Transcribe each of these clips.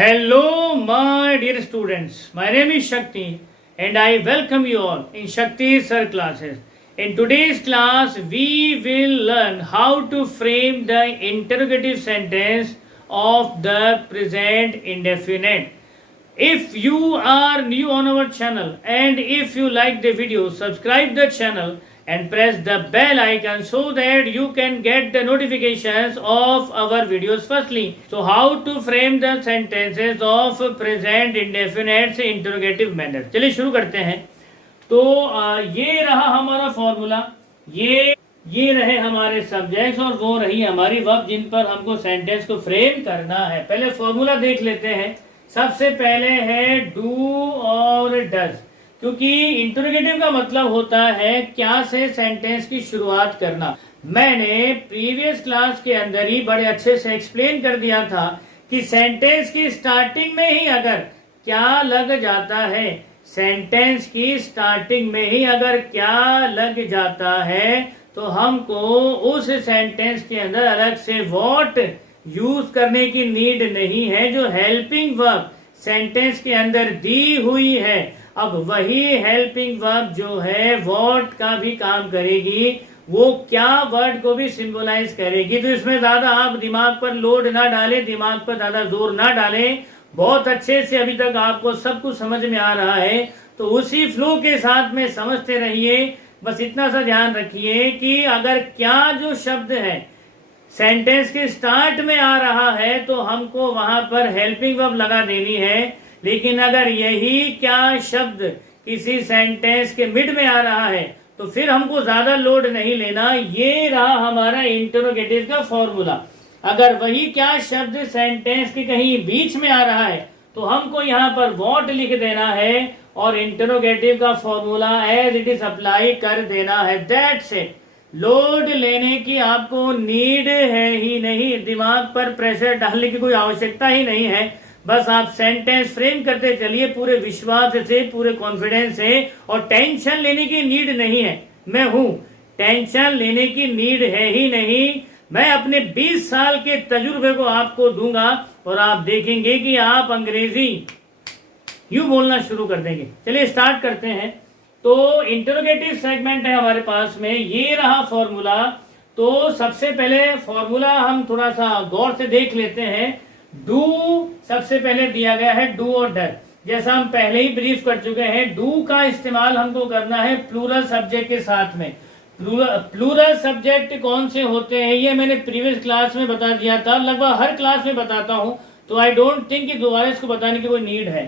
Hello, my dear students. My name is Shakti and I welcome you all in Shakti Sir classes. In today's class, we will learn how to frame the interrogative sentence of the present indefinite. If you are new on our channel and if you like the video, subscribe the channel and press the bell icon so that you can get the notifications of our videos firstly. So how to frame the sentences of present indefinite से interrogative manner. चलिए शुरू करते हैं. तो ये रहा हमारा formula, ये रहे हमारे सब्जेक्ट्स और वो रही हमारी वर्ब जिन पर हमको सेंटेंस को फ्रेम करना है. पहले फॉर्मूला देख लेते हैं. सबसे पहले है डू और डज, क्योंकि इंटरोगेटिव का मतलब होता है क्या से सेंटेंस की शुरुआत करना. मैंने प्रीवियस क्लास के अंदर ही बड़े अच्छे से एक्सप्लेन कर दिया था कि सेंटेंस की स्टार्टिंग में ही अगर क्या लग जाता है, सेंटेंस की स्टार्टिंग में ही अगर क्या लग जाता है तो हमको उस सेंटेंस के अंदर अलग से व्हाट यूज करने की नीड नहीं है. जो हेल्पिंग वर्ब सेंटेंस के अंदर दी हुई है, अब वही हेल्पिंग वर्ब जो है व्हाट का भी काम करेगी, वो क्या वर्ड को भी सिंबलाइज करेगी. तो इसमें ज्यादा आप दिमाग पर लोड ना डालें, दिमाग पर ज्यादा जोर ना डालें. बहुत अच्छे से अभी तक आपको सब कुछ समझ में आ रहा है, तो उसी फ्लो के साथ में समझते रहिए. बस इतना सा ध्यान रखिए कि अगर क्या जो शब्द है सेंटेंस के स्टार्ट में आ रहा है तो हमको वहां पर हेल्पिंग वर्ब लगा देनी है. लेकिन अगर यही क्या शब्द किसी सेंटेंस के मिड में आ रहा है तो फिर हमको ज्यादा लोड नहीं लेना. ये रहा हमारा इंटरोगेटिव का फॉर्मूला. अगर वही क्या शब्द सेंटेंस के कहीं बीच में आ रहा है तो हमको यहाँ पर व्हाट लिख देना है और इंटरोगेटिव का formula as it is apply कर देना है. That's it. लोड लेने की आपको नीड है ही नहीं, दिमाग पर प्रेशर डालने की कोई आवश्यकता ही नहीं है. बस आप सेंटेंस फ्रेम करते चलिए पूरे विश्वास से, पूरे कॉन्फिडेंस से, और टेंशन लेने की नीड नहीं है. मैं हूं, टेंशन लेने की नीड है ही नहीं. मैं अपने 20 साल के तजुर्बे को आपको दूंगा और आप देखेंगे कि आप अंग्रेजी यूं बोलना शुरू कर देंगे. चलिए स्टार्ट करते हैं. तो इंटरोगेटिव सेगमेंट है हमारे पास में. ये रहा फॉर्मूला. तो सबसे पहले फॉर्मूला हम थोड़ा सा गौर से देख लेते हैं. डू सबसे पहले दिया गया है, डू और डज. जैसा हम पहले ही ब्रीफ कर चुके हैं, डू का इस्तेमाल हमको करना है प्लूरल सब्जेक्ट के साथ में. प्लूरल सब्जेक्ट कौन से होते हैं ये मैंने प्रीवियस क्लास में बता दिया था, लगभग हर क्लास में बताता हूं, तो आई डोंट थिंक कि दोबारा इसको बताने की कोई नीड है.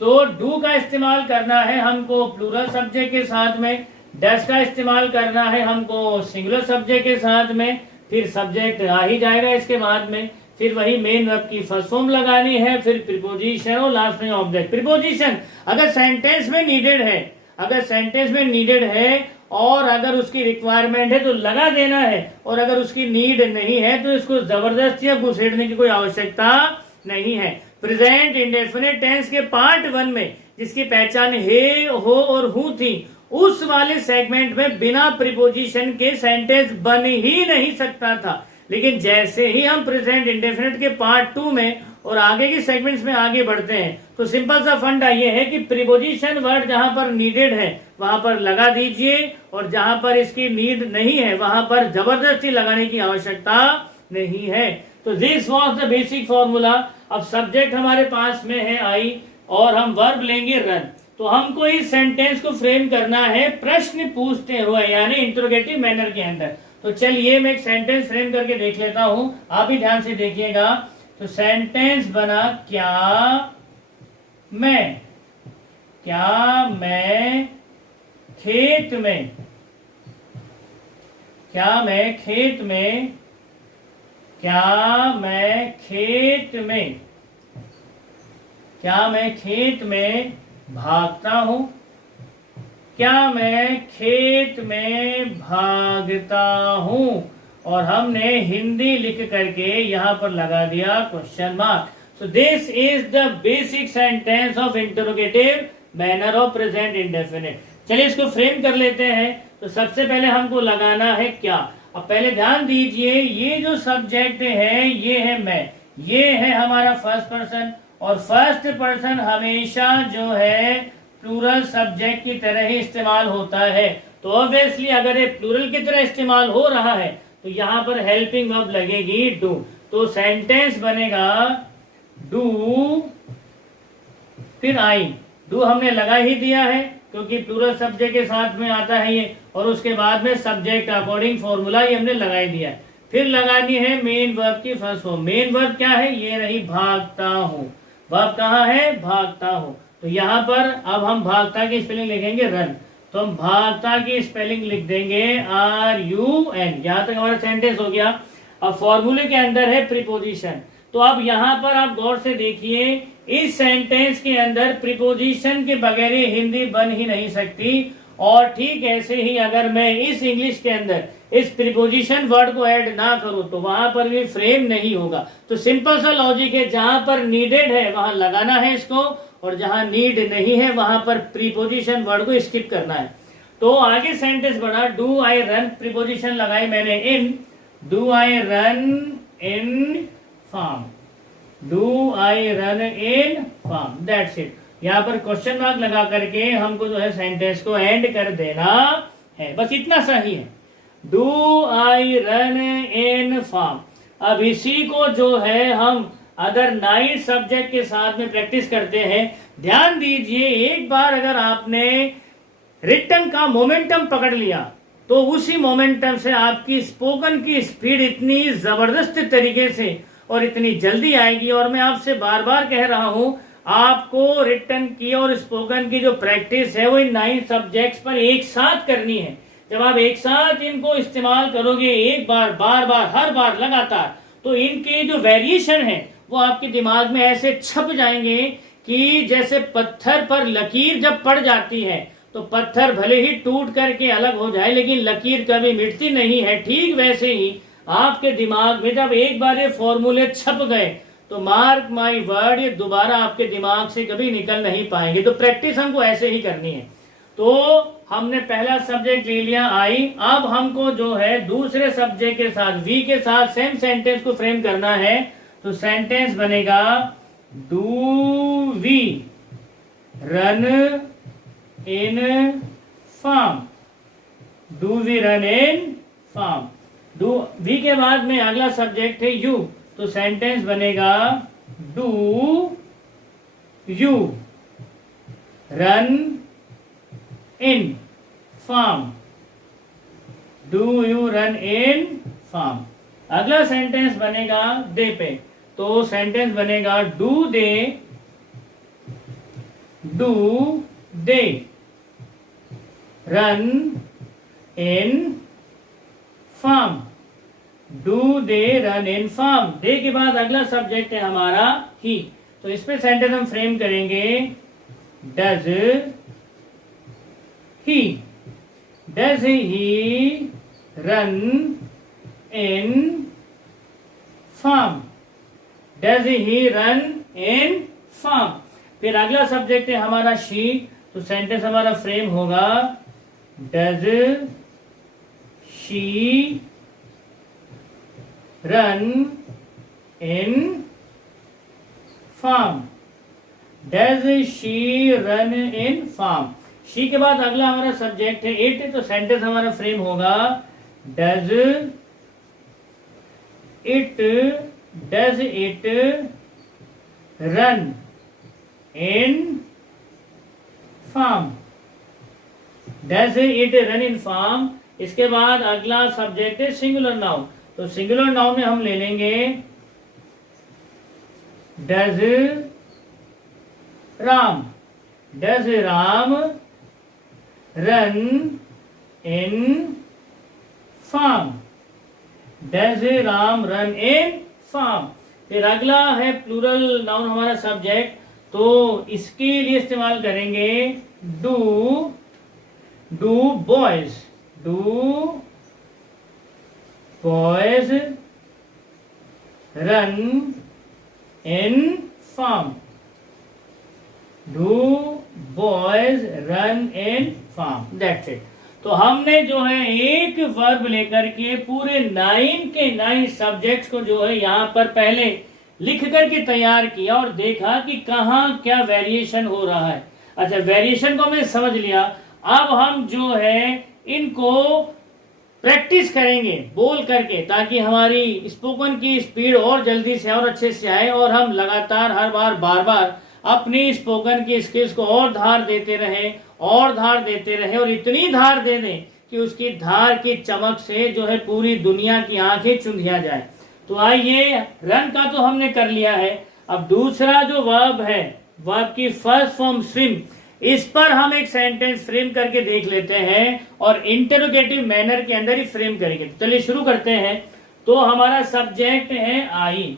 तो डू का इस्तेमाल करना है हमको प्लूरल सब्जेक्ट के साथ में. डज का इस्तेमाल करना है हमको सिंगुलर सब्जेक्ट के साथ में. फिर सब्जेक्ट आ ही जाएगा इसके बाद में. फिर वही मेन वर्ब की फर्स्ट फॉर्म लगानी है, फिर प्रीपोजिशन और लास्ट में ऑब्जेक्ट. प्रीपोजिशन अगर सेंटेंस में नीडेड है, अगर सेंटेंस में नीडेड है और अगर उसकी रिक्वायरमेंट है तो लगा देना है, और अगर उसकी नीड नहीं है तो इसको जबरदस्ती या घुसेड़ने की कोई आवश्यकता नहीं है. प्रेजेंट इंडेफिनिट टेंस के पार्ट 1 में जिसकी पहचान हे, हो और हूं थी, उस वाले सेगमेंट में बिना प्रीपोजिशन के सेंटेंस बन ही नहीं सकता था. लेकिन जैसे ही हम प्रेजेंट इंडेफिनिट के पार्ट 2 में और आगे के सेगमेंट्स में आगे बढ़ते हैं तो सिंपल सा फंडा ये है कि प्रीपोजिशन वर्ड जहां पर नीडेड है वहां पर लगा दीजिए, और जहां पर इसकी नीड नहीं है वहां पर जबरदस्ती लगाने की आवश्यकता नहीं है. तो this was the basic formula. अब सब्जेक्ट हमारे पास में है आई और हम वर्ब लेंगे रन. तो हमको इस सेंटेंस को फ्रेम करना है प्रश्न पूछते हुए, यानी इंटरोगेटिव मैनर के अंदर. तो चलिए मैं एक सेंटेंस फ्रेम करके देख लेता हूं, आप भी ध्यान से देखिएगा. तो सेंटेंस बना क्या मैं खेत में, क्या मैं खेत में, क्या मैं खेत में, क्या मैं खेत में भागता हूं, क्या मैं खेत में भागता हूं. और हमने हिंदी लिख करके यहां पर लगा दिया question mark. So this is the basic sentence of interrogative manner of present indefinite. चलिए इसको फ्रेम कर लेते हैं. तो सबसे पहले हमको लगाना है क्या. अब पहले ध्यान दीजिए, ये जो सब्जेक्ट है ये है मैं, ये है हमारा फर्स्ट पर्सन और फर्स्ट पर्सन हमेशा जो है प्लूरल सब्जेक्ट की तरह ही इस्तेमाल होता है। तो ऑब्वियसली अगर ये प्लूरल की तरह इस्तेमाल हो रहा है तो यहाँ पर हेल्पिंग वर्ब लगेगी डू। तो सेंटेंस बनेगा डू फिर आई। डू हमने लगा ही दिया है क्योंकि प्लूरल सब्जेक्ट के साथ में आता है ये, और उसके बाद में सब्जेक्ट अकॉर्डिंग फॉर्मूला ये हमने लगा ही दिया है। फिर लगानी है मेन वर्ब की फर्स्ट फॉर्म। मेन वर्ब क्या है? ये रही भागता हूँ। वर्ब कहाँ है? भागता हूँ। तो यहाँ पर अब हम भागता की स्पेलिंग लिखेंगे रन। तो हम भागता की स्पेलिंग लिख देंगे RUN। यहाँ तक हमारा सेंटेंस हो गया। अब फॉर्मूले के अंदर है प्रीपोजिशन। तो अब यहाँ पर आप गौर से देखिए, इस सेंटेंस के अंदर प्रीपोजिशन के बगैर हिंदी बन ही नहीं सकती। और ठीक ऐसे ही अगर मैं इस इंग्लिश के अंदर इस प्रीपोजिशन वर्ड को ऐड ना करूं तो वहां पर भी फ्रेम नहीं होगा। तो सिंपल सा लॉजिक है, जहां पर नीडेड है वहां लगाना है इसको, और जहां नीड नहीं है वहां पर प्रीपोजिशन वर्ड को स्किप करना है। तो आगे सेंटेंस बढ़ा, डू आई रन, प्रीपोजिशन लगाई मैंने in. Do I run in farm. Do I run in farm, that's it. यहाँ पर क्वेश्चन मार्क लगा करके हमको जो है सेंटेंस को एंड कर देना है, बस इतना सा ही है। Do I run in farm. अब इसी को जो है हम अदर 9 सब्जेक्ट के साथ में प्रैक्टिस करते हैं। ध्यान दीजिए, एक बार अगर आपने रिटन का मोमेंटम पकड़ लिया तो उसी मोमेंटम से आपकी स्पोकन की स्पीड इतनी जबरदस्त तरीके से और इतनी जल्दी आएगी। और मैं आपसे बार बार कह रहा हूं, आपको रिटन की और स्पोकन की जो प्रैक्टिस है वो इन 9 सब्जेक्ट्स पर एक साथ करनी है। जब आप एक साथ इनको इस्तेमाल करोगे, एक बार, बार बार, हर बार, लगातार, तो इनके जो वेरिएशन है वो आपके दिमाग में ऐसे छप जाएंगे कि जैसे पत्थर पर लकीर जब पड़ जाती है तो पत्थर भले ही टूट करके अलग हो जाए लेकिन लकीर कभी मिटती नहीं है। ठीक वैसे ही आपके दिमाग में जब एक बार ये फॉर्मूले छप गए तो मार्क माई वर्ड, ये दोबारा आपके दिमाग से कभी निकल नहीं पाएंगे। तो प्रैक्टिस हमको ऐसे ही करनी है। तो हमने पहला सब्जेक्ट ले लिया आई। अब हमको जो है दूसरे सब्जेक्ट के साथ वी के साथ सेम सेंटेंस को फ्रेम करना है। तो सेंटेंस बनेगा do we run in farm. Do we run in farm. Do we के बाद में अगला सब्जेक्ट है यू। तो सेंटेंस बनेगा do you run in farm. Do you run in farm. अगला सेंटेंस बनेगा दे पे। तो सेंटेंस बनेगा do they run in farm. Do they run in farm. They के बाद अगला सब्जेक्ट है हमारा ही। तो इस पे सेंटेंस हम फ्रेम करेंगे does he run in farm. Does he run in farm. फिर अगला सब्जेक्ट है हमारा शी। तो सेंटेंस हमारा फ्रेम होगा does she run in farm. Does she run in farm. She के बाद अगला हमारा सब्जेक्ट है इट। तो सेंटेंस हमारा फ्रेम होगा does it run in farm. Does it run in farm. इसके बाद अगला सब्जेक्ट है सिंगुलर नाउन। तो सिंगुलर नाउन में हम ले लेंगे does Ram. Does Ram run in farm. Does Ram run in farm. फिर अगला है प्लूरल नाउन हमारा सब्जेक्ट। तो इसके लिए इस्तेमाल करेंगे do boys. Do boys run in farm. Do boys run in farm. That's it. तो हमने जो है एक वर्ब लेकर के पूरे 9 के 9 सब्जेक्ट्स को जो है यहाँ पर पहले लिख करके तैयार किया और देखा कि कहाँ क्या वेरिएशन हो रहा है। अच्छा, वेरिएशन को हमने समझ लिया। अब हम जो है इनको प्रैक्टिस करेंगे बोल करके, ताकि हमारी स्पोकन की स्पीड और जल्दी से और अच्छे से आए और हम लगातार हर बार बार बार अपनी स्पोकन की स्किल्स को और धार देते रहे और धार देते रहे और इतनी धार दे दें कि उसकी धार की चमक से जो है पूरी दुनिया की आंखें चुंधिया जाए। तो आइए, रन का तो हमने कर लिया है। अब दूसरा जो वर्ब है, वर्ब की फर्स्ट फॉर्म स्विम, इस पर हम एक सेंटेंस फ्रेम करके देख लेते हैं और इंटरोगेटिव मैनर के अंदर ही फ्रेम करेंगे। तो चलिए शुरू करते हैं। तो हमारा सब्जेक्ट है आई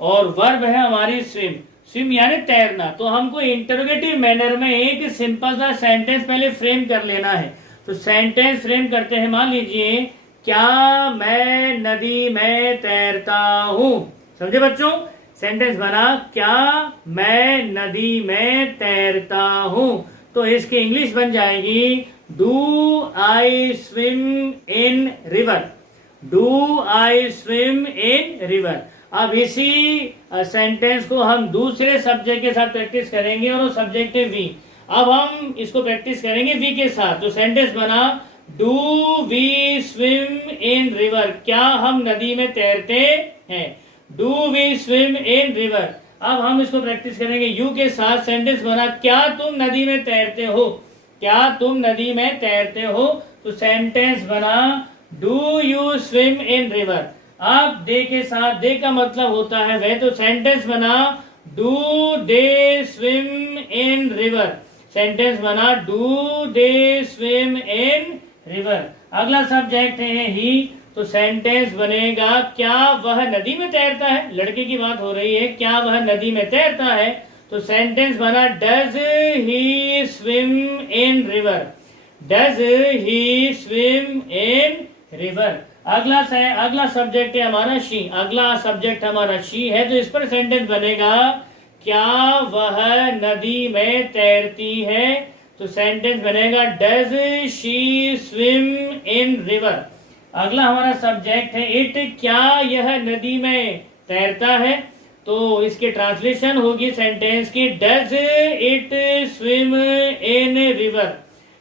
और वर्ब है हमारी स्विम। स्विम यानी तैरना। तो हमको इंटरोगेटिव मैनर में एक सिंपल सा सेंटेंस पहले फ्रेम कर लेना है। तो सेंटेंस फ्रेम करते हैं। मान लीजिए, क्या मैं नदी में तैरता हूं। समझे बच्चों? सेंटेंस बना, क्या मैं नदी में तैरता हूं। तो इसकी इंग्लिश बन जाएगी, do I swim in river. Do I swim in river. अब इसी सेंटेंस को हम दूसरे सब्जेक्ट के साथ प्रैक्टिस करेंगे और वो सब्जेक्ट है वी। अब हम इसको प्रैक्टिस करेंगे वी के साथ। तो सेंटेंस बना, do we swim in river. क्या हम नदी में तैरते हैं। Do we swim in river. अब हम इसको प्रैक्टिस करेंगे यू के साथ। सेंटेंस बना, क्या तुम नदी में तैरते हो। क्या तुम नदी में तैरते हो। तो सेंटेंस बना, do you swim in river. अब दे के साथ, दे का मतलब होता है वह। तो सेंटेंस बना, do they swim in river. Sentence बना, do they swim in river. अगला सब्जेक्ट है ही। तो सेंटेंस बनेगा, क्या वह नदी में तैरता है। लड़के की बात हो रही है, क्या वह नदी में तैरता है। तो सेंटेंस बना, does he swim in river. Does he swim in river. अगला सब्जेक्ट है हमारा शी। अगला सब्जेक्ट हमारा शी है। तो इस पर सेंटेंस बनेगा, क्या वह नदी में तैरती है। तो सेंटेंस बनेगा, does she swim in river. अगला हमारा सब्जेक्ट है इट। क्या यह नदी में तैरता है। तो इसकी ट्रांसलेशन होगी सेंटेंस की, does it swim in river.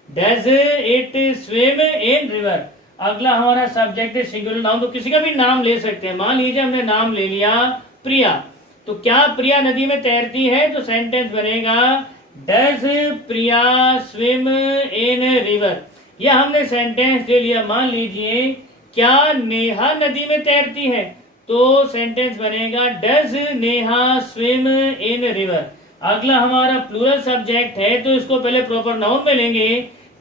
Does it swim in river. अगला हमारा सब्जेक्ट है सिंगुलर नाउन। तो किसी का भी नाम ले सकते हैं। मान लीजिए हमने नाम ले लिया प्रिया। तो क्या प्रिया नदी में तैरती है। तो सेंटेंस बनेगा, does Priya swim in river. यह हमने सेंटेंस ले लिया। मान लीजिए, क्या नेहा नदी में तैरती है। तो सेंटेंस बनेगा, does Neha swim in river. अगला हमारा प्लूरल सब्जेक्ट है। तो इसको पहले प्रॉपर नाउन में लेंगे।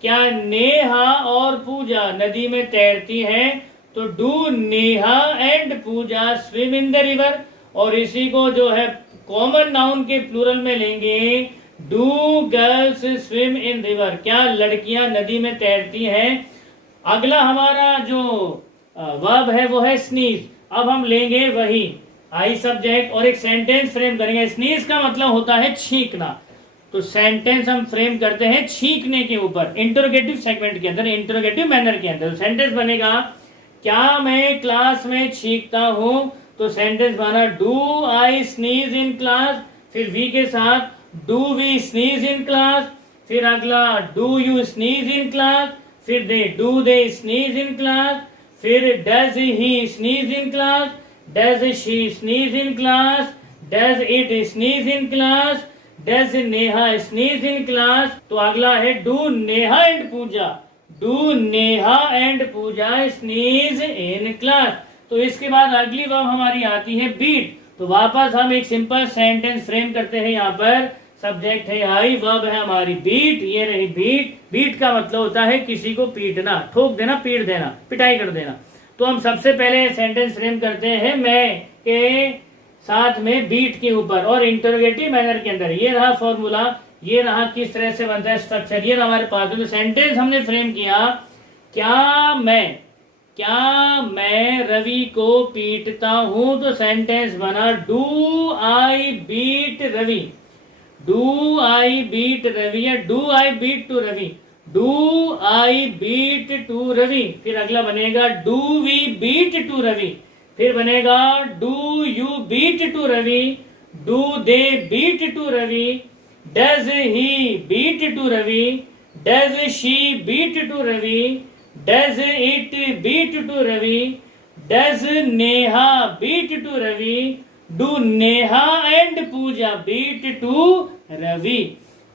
क्या नेहा और पूजा नदी में तैरती है। तो do Neha and Pooja swim in the river. और इसी को जो है कॉमन नाउन के प्लूरल में लेंगे, do girls swim in river. क्या लड़कियां नदी में तैरती हैं। अगला हमारा जो वर्ब है वो है स्नीज। अब हम लेंगे वही आई सब्जेक्ट और एक सेंटेंस फ्रेम करेंगे। स्नीज का मतलब होता है छींकना। तो सेंटेंस हम फ्रेम करते हैं छींकने के ऊपर, इंटरोगेटिव सेगमेंट के अंदर, इंटरोगेटिव मैनर के अंदर। सेंटेंस बनेगा, क्या मैं क्लास में छींकता हूं। तो सेंटेंस बना, do I sneeze in class. फिर वी के साथ, do we sneeze in class. फिर अगला, do you sneeze in class. फिर do they sneeze in class. फिर does he sneeze in class. Does she sneeze in class. Does it sneeze in class. Does Neha sneeze in class. तो अगला है do Neha and Pooja. Do Neha and Pooja sneeze in class. तो इसके बाद अगली verb हमारी आती है बीट। तो वापस हम एक सिंपल सेंटेंस फ्रेम करते हैं। यहाँ पर सब्जेक्ट है आई, वर्ब है हमारी बीट। ये रही बीट। बीट का मतलब होता है किसी को पीटना, ठोक देना, पीट देना, पिटाई कर देना। तो हम सबसे पहले सेंटेंस फ्रेम करते हैं मैं के साथ में बीट के ऊपर और इंटरोगेटिव मैनर के अंदर। ये रहा फॉर्मूला, ये रहा किस तरह से बनता है स्ट्रक्चर, ये रहा हमारे पास। तो सेंटेंस हमने फ्रेम किया, क्या मैं रवि को पीटता हूं। तो सेंटेंस बना, do I beat Ravi. Do I beat Ravi या do I beat to Ravi. Do I beat to Ravi. फिर अगला बनेगा, do we beat to Ravi. फिर बनेगा do you beat to Ravi, do they beat to Ravi, does he beat to Ravi, does she beat to Ravi, does it beat to Ravi, does Neha beat to Ravi, do Neha and Pooja beat to Ravi.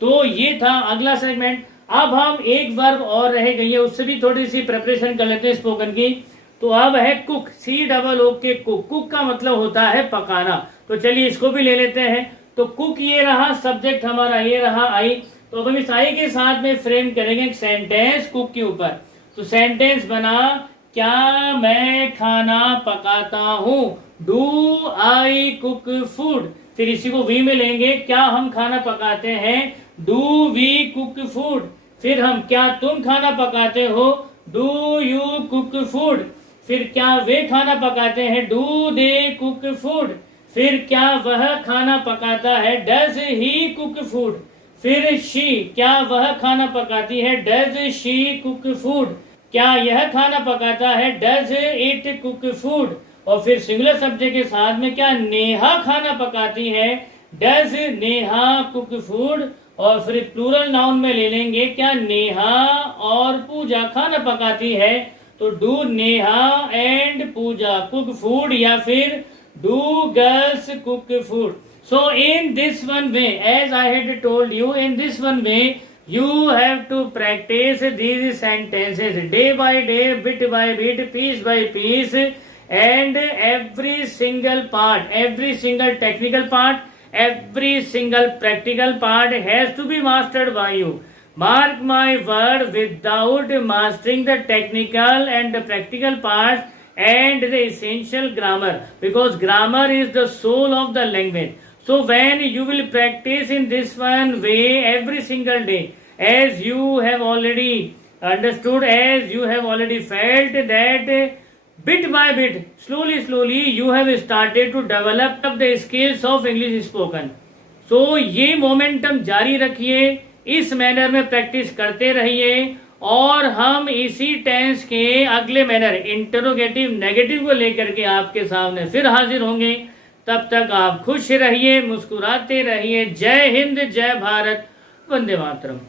तो ये था अगला segment. अब हम एक verb और रह गई है, उससे भी थोड़ी सी प्रिपरेशन कर लेते हैं स्पोकन की। तो अब है कुक, COO के कुक। कुक का मतलब होता है पकाना। तो चलिए इसको भी ले लेते हैं। तो कुक ये रहा, सब्जेक्ट हमारा ये रहा आई। तो अब हम इस आई के साथ में फ्रेम करेंगे एक सेंटेंस कुक के ऊपर। तो सेंटेंस बना, क्या मैं खाना पकाता हूँ, डू आई कुक फूड। फिर इसी को वी में लेंगे, क्या हम खाना पकाते हैं, डू वी कुक फूड। फिर हम, क्या तुम खाना पकाते हो, डू यू कुक फूड। फिर क्या वे खाना पकाते हैं, डू दे कुक फूड। फिर क्या वह खाना पकाता है, डज ही कुक फूड। फिर शी, क्या वह खाना पकाती है, डज शी कुक फूड। क्या यह खाना पकाता है, डज इट कुक फूड। और फिर सिंगुलर सब्जेक्ट के साथ में, क्या नेहा खाना पकाती है, डज नेहा कुक फूड। और फिर प्लूरल नाउन में ले लेंगे, क्या नेहा और पूजा खाना पकाती है, तो do Neha and Pooja cook food, या फिर do girls cook food. So in this one way, as I had told you, in this one way you have to practice these sentences day by day, bit by bit, piece by piece, and every single part, every single technical part, every single practical part has to be mastered by you. Mark my word, without mastering the technical and the practical parts and the essential grammar, because grammar is the soul of the language. So when you will practice in this one way every single day, as you have already understood, as you have already felt that bit by bit, slowly you have started to develop the skills of English spoken. So ये momentum जारी रखिए, इस manner में practice करते रहिए, और हम इसी टेंस के अगले मैनर इंटरोगेटिव नेगेटिव को लेकर के आपके सामने फिर हाजिर होंगे। तब तक आप खुश रहिए, मुस्कुराते रहिए। जय हिंद, जय भारत, वंदे मातरम।